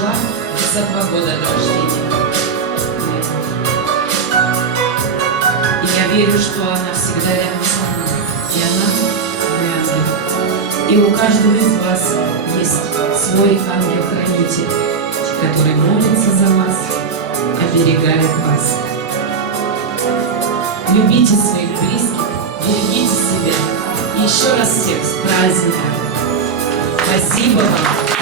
прошла за 2 года до рождения. И я верю, что она всегда рядом со мной. И она мой ангел. И у каждого из вас есть свой ангел-хранитель, который молится за вас, оберегает вас. Любите своих близких, берегите себя. И еще раз всех с праздником. Спасибо вам.